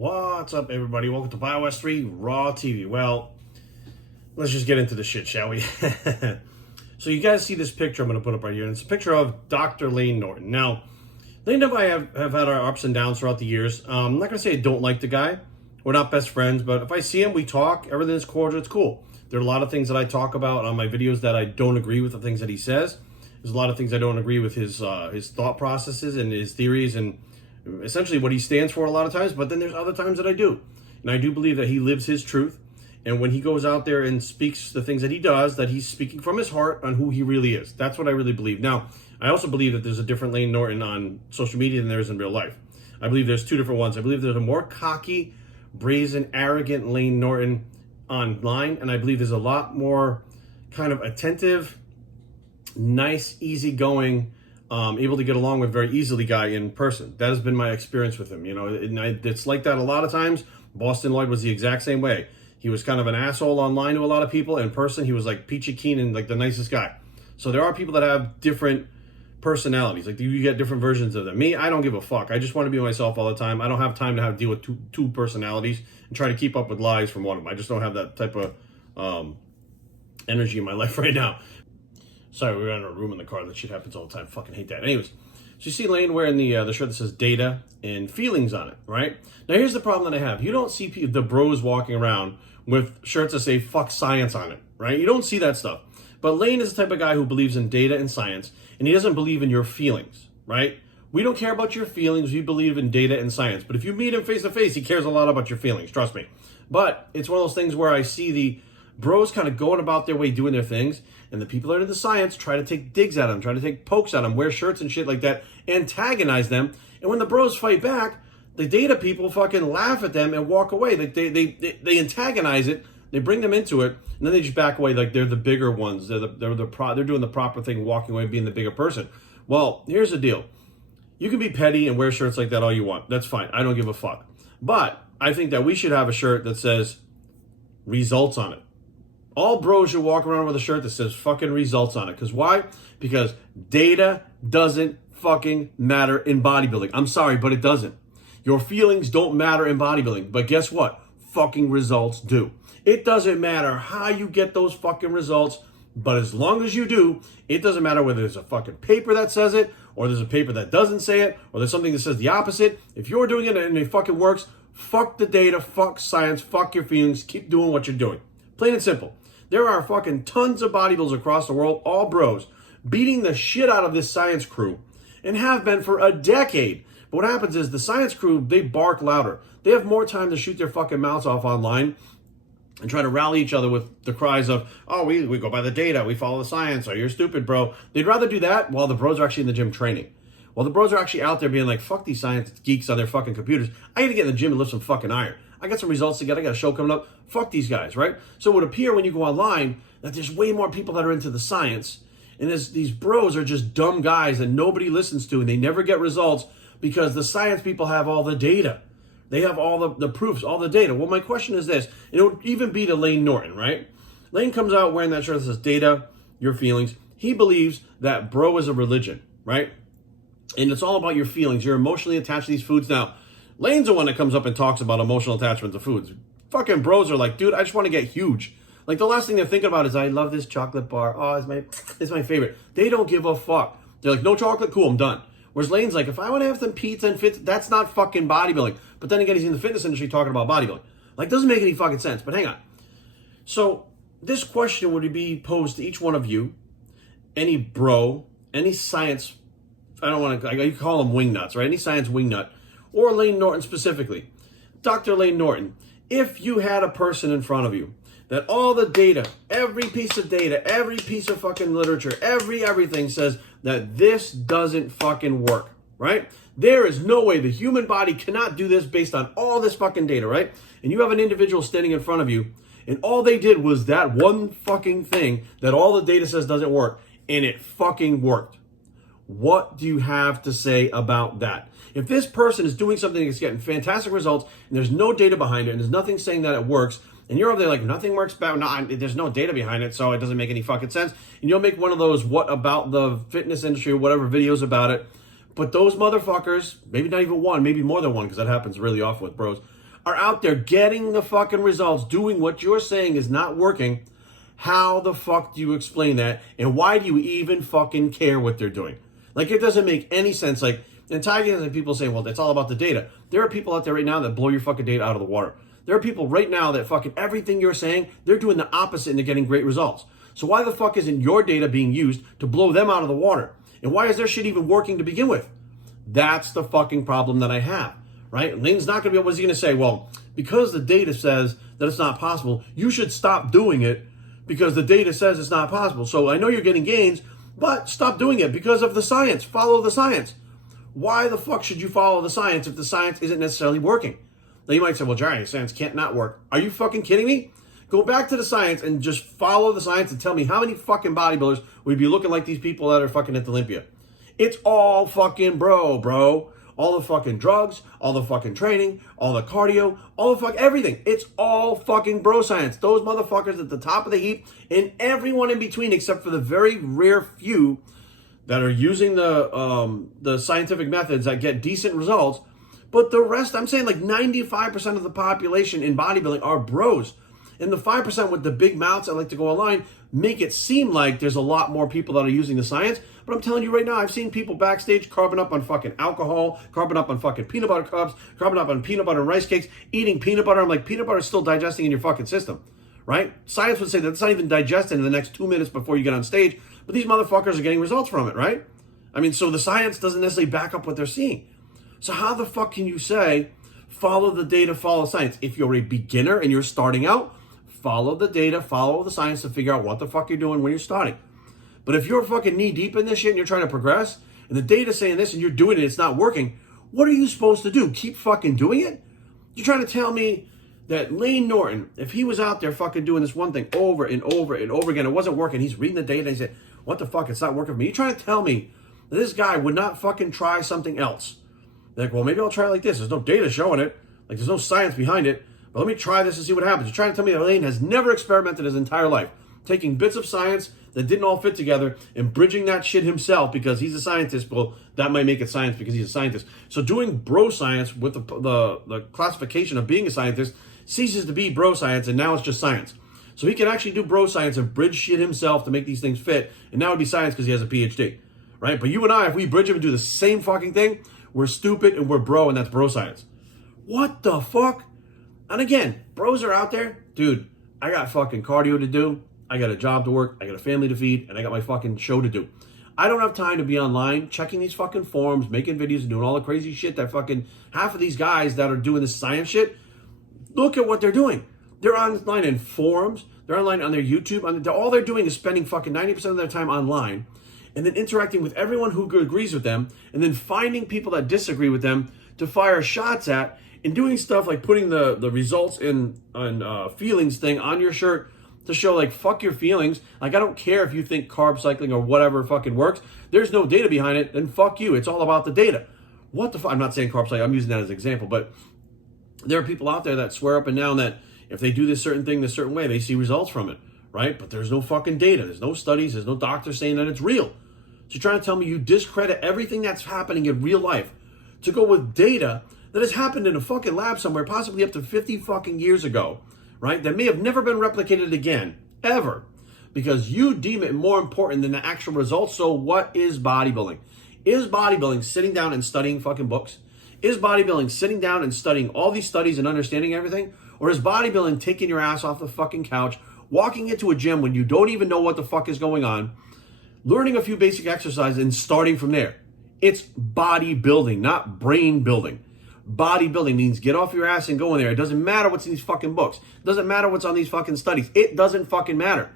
What's up, everybody? Welcome to BioS 3 Raw TV. Well, let's just get into the shit, shall we? So you guys see this picture I'm going to put up right here, and it's a picture of Dr. Layne Norton. Now, Layne and I have had our ups and downs throughout the years. I'm not going to say I don't like the guy. We're not best friends, but if I see him, we talk. Everything is cordial. It's cool. There are a lot of things that I talk about on my videos that I don't agree with the things that he says. There's a lot of things I don't agree with his thought processes and his theories and essentially what he stands for a lot of times, but then there's other times that I do. And I do believe that he lives his truth. And when he goes out there and speaks the things that he does, that he's speaking from his heart on who he really is. That's what I really believe. Now, I also believe that there's a different Layne Norton on social media than there is in real life. I believe there's two different ones. I believe there's a more cocky, brazen, arrogant Layne Norton online, and I believe there's a lot more kind of attentive, nice, easygoing, able to get along with very easily guy in person. That has been my experience with him. You know, it's like that a lot of times. Boston Lloyd was the exact same way. He was kind of an asshole online to a lot of people. In person, he was like peachy keen and like the nicest guy. So there are people that have different personalities. Like you get different versions of them. Me, I don't give a fuck. I just want to be myself all the time. I don't have time to have to deal with two personalities and try to keep up with lies from one of them. I just don't have that type of energy in my life right now. Sorry, we were in a room in the car. That shit happens all the time. Fucking hate that. Anyways, so you see Layne wearing the shirt that says data and feelings on it, right? Now here's the problem that I have. You don't see the bros walking around with shirts that say fuck science on it, right? You don't see that stuff. But Layne is the type of guy who believes in data and science, and he doesn't believe in your feelings, right? We don't care about your feelings. We believe in data and science. But if you meet him face to face, he cares a lot about your feelings. Trust me. But it's one of those things where I see the bros kind of going about their way doing their things, and the people that are into science try to take digs at them, try to take pokes at them, wear shirts and shit like that, antagonize them. And when the bros fight back, the data people fucking laugh at them and walk away. Like they antagonize it, they bring them into it, and then they just back away like they're the bigger ones. They're doing the proper thing, walking away, being the bigger person. Well, here's the deal. You can be petty and wear shirts like that all you want. That's fine. I don't give a fuck. But I think that we should have a shirt that says results on it. All bros should walk around with a shirt that says fucking results on it. Because why? Because data doesn't fucking matter in bodybuilding. I'm sorry, but it doesn't. Your feelings don't matter in bodybuilding. But guess what? Fucking results do. It doesn't matter how you get those fucking results. But as long as you do, it doesn't matter whether there's a fucking paper that says it, or there's a paper that doesn't say it, or there's something that says the opposite. If you're doing it and it fucking works, fuck the data, fuck science, fuck your feelings. Keep doing what you're doing. Plain and simple. There are fucking tons of bodybuilders across the world, all bros, beating the shit out of this science crew and have been for a decade. But what happens is the science crew, they bark louder. They have more time to shoot their fucking mouths off online and try to rally each other with the cries of, oh, we go by the data, we follow the science, or you're stupid, bro. They'd rather do that while the bros are actually in the gym training. While the bros are actually out there being like, fuck these science geeks on their fucking computers. I gotta get in the gym and lift some fucking iron. I got some results to get. I got a show coming up. Fuck these guys, right? So it would appear when you go online that there's way more people that are into the science. And these bros are just dumb guys that nobody listens to and they never get results because the science people have all the data. They have all the proofs, all the data. Well, my question is this. It would even be to Layne Norton, right? Layne comes out wearing that shirt that says data, your feelings. He believes that bro is a religion, right? And it's all about your feelings. You're emotionally attached to these foods. Now, Layne's the one that comes up and talks about emotional attachment to foods. Fucking bros are like, dude, I just want to get huge. Like the last thing they're thinking about is, I love this chocolate bar. Oh, it's my favorite. They don't give a fuck. They're like, no chocolate? Cool, I'm done. Whereas Layne's like, if I want to have some pizza and fit, that's not fucking bodybuilding. But then again, he's in the fitness industry talking about bodybuilding. Like, doesn't make any fucking sense. But hang on. So this question would be posed to each one of you, any bro, any science, I don't want to, you call them wingnuts, right? Any science wingnut, or Layne Norton specifically. Dr. Layne Norton, if you had a person in front of you that all the data, every piece of data, every piece of fucking literature, everything says that this doesn't fucking work, right? There is no way the human body cannot do this based on all this fucking data, right? And you have an individual standing in front of you and all they did was that one fucking thing that all the data says doesn't work, and it fucking worked. What do you have to say about that? If this person is doing something that's getting fantastic results and there's no data behind it and there's nothing saying that it works, and you're over there like, nothing works better, there's no data behind it, so it doesn't make any fucking sense, and you'll make one of those what about the fitness industry or whatever videos about it, but those motherfuckers, maybe not even one, maybe more than one, because that happens really often with bros, are out there getting the fucking results, doing what you're saying is not working, how the fuck do you explain that? And why do you even fucking care what they're doing? Like, it doesn't make any sense. Like, and tagging people say, well, it's all about the data. There are people out there right now that blow your fucking data out of the water. There are people right now that fucking everything you're saying, they're doing the opposite and they're getting great results. So why the fuck isn't your data being used to blow them out of the water? And why is their shit even working to begin with? That's the fucking problem that I have, right? Layne's not going to be, what's he going to say? Well, because the data says that it's not possible, you should stop doing it because the data says it's not possible. So I know you're getting gains, but stop doing it because of the science. Follow the science. Why the fuck should you follow the science if the science isn't necessarily working? Now you might say, well, Jerry, science can't not work. Are you fucking kidding me? Go back to the science and just follow the science and tell me how many fucking bodybuilders would be looking like these people that are fucking at the Olympia. It's all fucking bro. All the fucking drugs, all the fucking training, all the cardio, all the fuck everything. It's all fucking bro science. Those motherfuckers at the top of the heap and everyone in between except for the very rare few that are using the scientific methods that get decent results. But the rest, I'm saying like 95% of the population in bodybuilding are bros. And the 5% with the big mouths that like to go online make it seem like there's a lot more people that are using the science. But I'm telling you right now, I've seen people backstage carving up on fucking alcohol, carving up on fucking peanut butter cups, carving up on peanut butter and rice cakes, eating peanut butter. I'm like, peanut butter is still digesting in your fucking system, right? Science would say that it's not even digested in the next 2 minutes before you get on stage. But these motherfuckers are getting results from it, right? I mean, so the science doesn't necessarily back up what they're seeing. So how the fuck can you say, follow the data, follow science? If you're a beginner and you're starting out, follow the data, follow the science to figure out what the fuck you're doing when you're starting. But if you're fucking knee deep in this shit and you're trying to progress, and the data's saying this and you're doing it, it's not working, what are you supposed to do? Keep fucking doing it? You're trying to tell me that Layne Norton, if he was out there fucking doing this one thing over and over and over again, it wasn't working, he's reading the data and he said, what the fuck, it's not working for me. You're trying to tell me that this guy would not fucking try something else. Like, well, maybe I'll try it like this. There's no data showing it. Like, there's no science behind it. But let me try this and see what happens. You're trying to tell me that Layne has never experimented his entire life, taking bits of science that didn't all fit together and bridging that shit himself because he's a scientist. Well, that might make it science because he's a scientist. So doing bro science with the classification of being a scientist ceases to be bro science, and now it's just science. So he can actually do bro science and bridge shit himself to make these things fit, and now it'd be science because he has a PhD, right? But you and I, if we bridge him and do the same fucking thing, we're stupid and we're bro, and that's bro science. What the fuck? And again, bros are out there. Dude, I got fucking cardio to do. I got a job to work. I got a family to feed. And I got my fucking show to do. I don't have time to be online checking these fucking forums, making videos, and doing all the crazy shit that fucking half of these guys that are doing this science shit, look at what they're doing. They're online in forums. They're online on their YouTube. All they're doing is spending fucking 90% of their time online and then interacting with everyone who agrees with them and then finding people that disagree with them to fire shots at and doing stuff like putting the results in feelings thing on your shirt to show like, fuck your feelings. Like, I don't care if you think carb cycling or whatever fucking works. There's no data behind it, then fuck you. It's all about the data. What the fuck? I'm not saying carb cycling. I'm using that as an example, but there are people out there that swear up and down that if they do this certain thing this certain way, they see results from it, right? But there's no fucking data. There's no studies. There's no doctor saying that it's real. So you're trying to tell me you discredit everything that's happening in real life to go with data that has happened in a fucking lab somewhere, possibly up to 50 fucking years ago, right? That may have never been replicated again, ever, because you deem it more important than the actual results. So what is bodybuilding? Is bodybuilding sitting down and studying fucking books? Is bodybuilding sitting down and studying all these studies and understanding everything? Or is bodybuilding taking your ass off the fucking couch, walking into a gym when you don't even know what the fuck is going on, learning a few basic exercises and starting from there? It's bodybuilding, not brain building. Bodybuilding means get off your ass and go in there. It doesn't matter what's in these fucking books. It doesn't matter what's on these fucking studies. It doesn't fucking matter.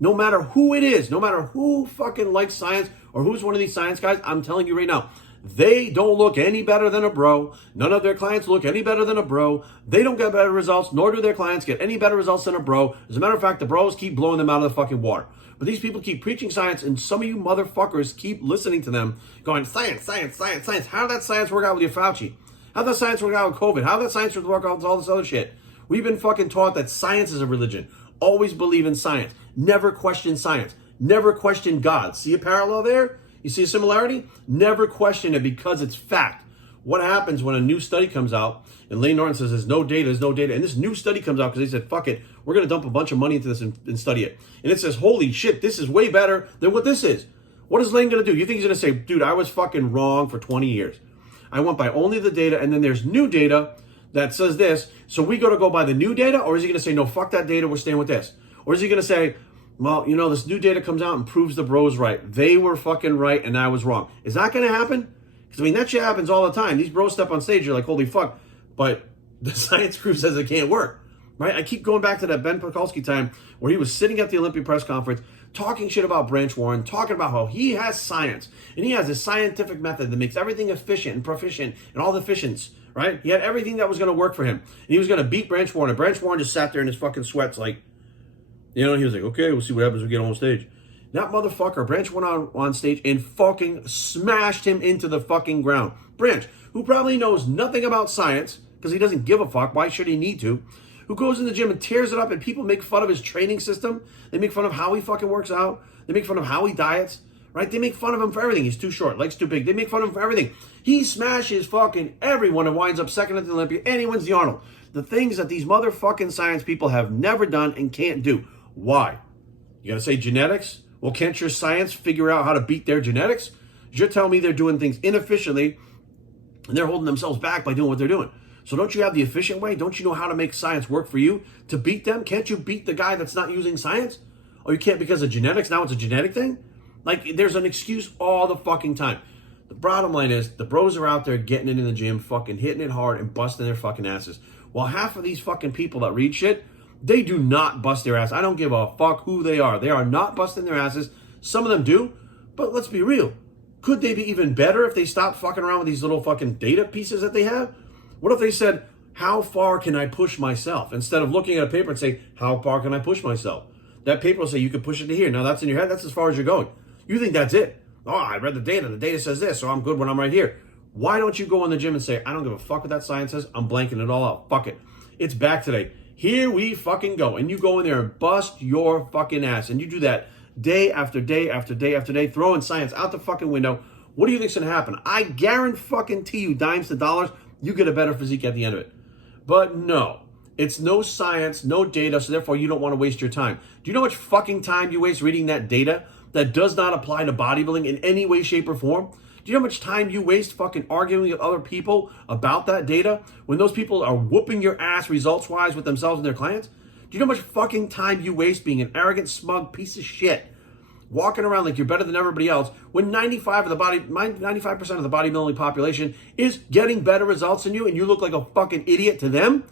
No matter who it is, no matter who fucking likes science or who's one of these science guys, I'm telling you right now, they don't look any better than a bro. None of their clients look any better than a bro. They don't get better results, nor do their clients get any better results than a bro. As a matter of fact, the bros keep blowing them out of the fucking water. But these people keep preaching science, and some of you motherfuckers keep listening to them going, science, science, science, science. How did that science work out with your Fauci? How did that science work out with COVID? How did that science work out with all this other shit? We've been fucking taught that science is a religion. Always believe in science. Never question science. Never question God. See a parallel there? You see a similarity? Never question it because it's fact. What happens when a new study comes out and Layne Norton says there's no data, and this new study comes out because they said, fuck it, we're going to dump a bunch of money into this and study it. And it says, holy shit, this is way better than what this is. What is Layne going to do? You think he's going to say, dude, I was fucking wrong for 20 years. I went by only the data, and then there's new data that says this, so we got to go by the new data? Or is he going to say, no, fuck that data, we're staying with this? Or is he going to say, well, you know, this new data comes out and proves the bros right. They were fucking right and I was wrong. Is that going to happen? Because, I mean, that shit happens all the time. These bros step on stage, you're like, holy fuck. But the science crew says it can't work, right? I keep going back to that Ben Pakulski time where he was sitting at the Olympic press conference talking shit about Branch Warren, talking about how he has science and he has a scientific method that makes everything efficient and proficient and all the efficiencies, right? He had everything that was going to work for him. And he was going to beat Branch Warren. And Branch Warren just sat there in his fucking sweats like, you know, he was like, okay, we'll see what happens when we get on stage. That motherfucker, Branch went on stage and fucking smashed him into the fucking ground. Branch, who probably knows nothing about science, because he doesn't give a fuck, why should he need to? Who goes in the gym and tears it up, and people make fun of his training system. They make fun of how he fucking works out. They make fun of how he diets, right? They make fun of him for everything. He's too short, legs too big. They make fun of him for everything. He smashes fucking everyone and winds up second at the Olympia, and he wins the Arnold. The things that these motherfucking science people have never done and can't do. Why? You gotta say genetics? Well, can't your science figure out how to beat their genetics? You're telling me they're doing things inefficiently and they're holding themselves back by doing what they're doing. So don't you have the efficient way? Don't you know how to make science work for you to beat them? Can't you beat the guy that's not using science? Oh, you can't because of genetics? Now it's a genetic thing? Like, there's an excuse all the fucking time. The bottom line is, the bros are out there getting it in the gym, fucking hitting it hard and busting their fucking asses. While half of these fucking people that read shit, they do not bust their ass. I don't give a fuck who they are. They are not busting their asses. Some of them do, but let's be real. Could they be even better if they stopped fucking around with these little fucking data pieces that they have? What if they said, how far can I push myself? Instead of looking at a paper and saying, how far can I push myself? That paper will say, you can push it to here. Now that's in your head. That's as far as you're going. You think that's it. Oh, I read the data. The data says this, so I'm good when I'm right here. Why don't you go in the gym and say, I don't give a fuck what that science says. I'm blanking it all out. Fuck it. It's back today. Here we fucking go. And you go in there and bust your fucking ass. And you do that day after day after day after day, throwing science out the fucking window. What do you think's going to happen? I guarantee you, dimes to dollars, you get a better physique at the end of it. But no, it's no science, no data, so therefore you don't want to waste your time. Do you know how much fucking time you waste reading that data that does not apply to bodybuilding in any way, shape, or form? Do you know how much time you waste fucking arguing with other people about that data when those people are whooping your ass results-wise with themselves and their clients? Do you know how much fucking time you waste being an arrogant, smug piece of shit, walking around like you're better than everybody else when 95% of the bodybuilding population is getting better results than you and you look like a fucking idiot to them?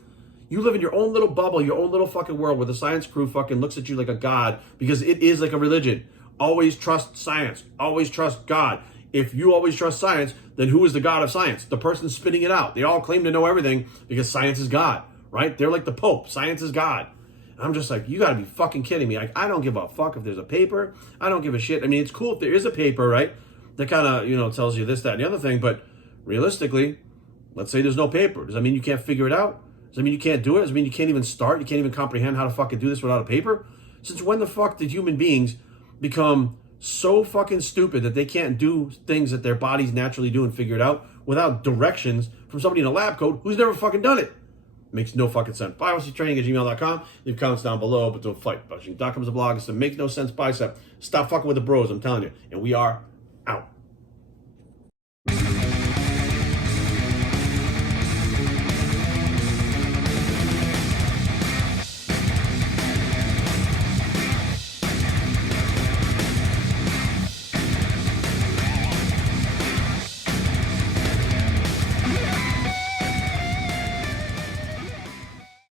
You live in your own little bubble, your own little fucking world where the science crew fucking looks at you like a god because it is like a religion. Always trust science. Always trust God. If you always trust science, then who is the God of science? The person spitting it out. They all claim to know everything because science is God, right? They're like the Pope. Science is God. I'm just like, you got to be fucking kidding me. Like, I don't give a fuck if there's a paper. I don't give a shit. I mean, it's cool if there is a paper, right? That kind of, you know, tells you this, that, and the other thing. But realistically, let's say there's no paper. Does that mean you can't figure it out? Does that mean you can't do it? Does that mean you can't even start? You can't even comprehend how to fucking do this without a paper? Since when the fuck did human beings become so fucking stupid that they can't do things that their bodies naturally do and figure it out without directions from somebody in a lab coat who's never fucking done it? Makes no fucking sense. BioStraining@gmail.com. Leave comments down below, but don't fight. BioStraining.com is a blog. It's a make no sense bicep. Stop fucking with the bros, I'm telling you. And we are out.